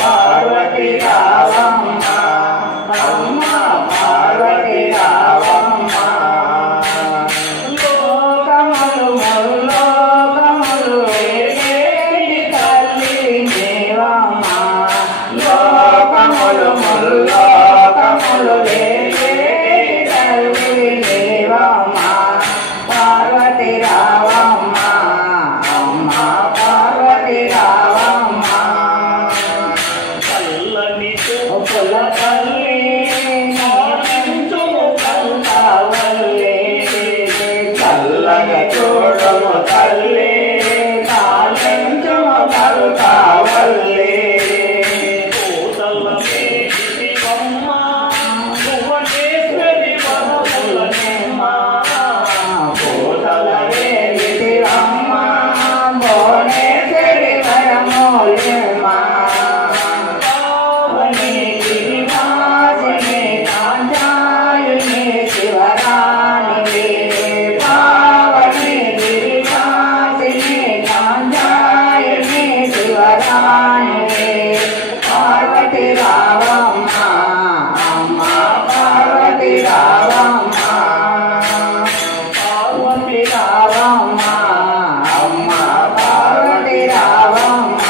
పార్వతి రావమ్మ అమ్మ పార్వతి రావమ్మ లోకములు ముల్లోకములు ఏగేటి తల్లి దేవమ్మ లోకములు ముల్లోకములు ఏగేటి తల్లి దేవమ్మ పార్వతి రావమ్మ అమ్మ పార్వతి రావమ్మ చల్లని చూపుల తల్లి కల్తావల్లి చల్లగా చూడము తల్లి కాలించుము కల్తావల్లి పార్వతి రావమ్మ అమ్మ పార్వతి రావమ్మ పార్వతి రావమ్మ అమ్మ పార్వతి రావమ్మ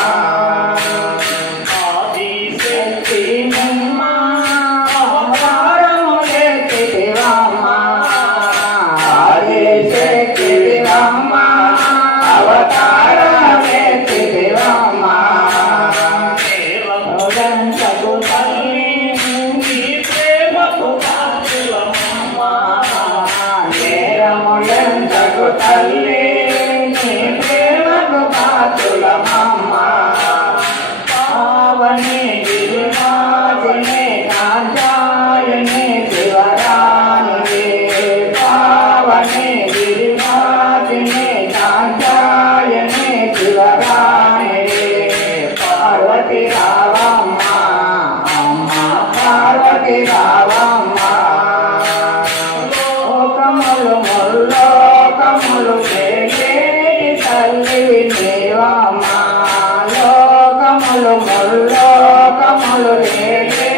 ఆదిశక్తి నిమ్మ అవతారములెత్తితివమ్మ ఆదిశక్తివమ్మ అవతారములెత్తితివమ్మ జగంతకు తల్లి నీ ప్రేమకు పాత్రులమమ్మ నేరములెంతకు తల్లి నీ ప్రేమకు పాత్రులమమ్మ పావని గిరిమాదిని కాంచాయని శివరాణి పావని గిరిమాదిని కాంచాయని శివరాణి పార్వతి రావమ్మ అమ్మ పార్వతి రావమ్మ లోకములు ముల్లోకములు ఏగేటి తల్లి దేవమ్మ లోకములు ముల్లోకములు ఏగేటి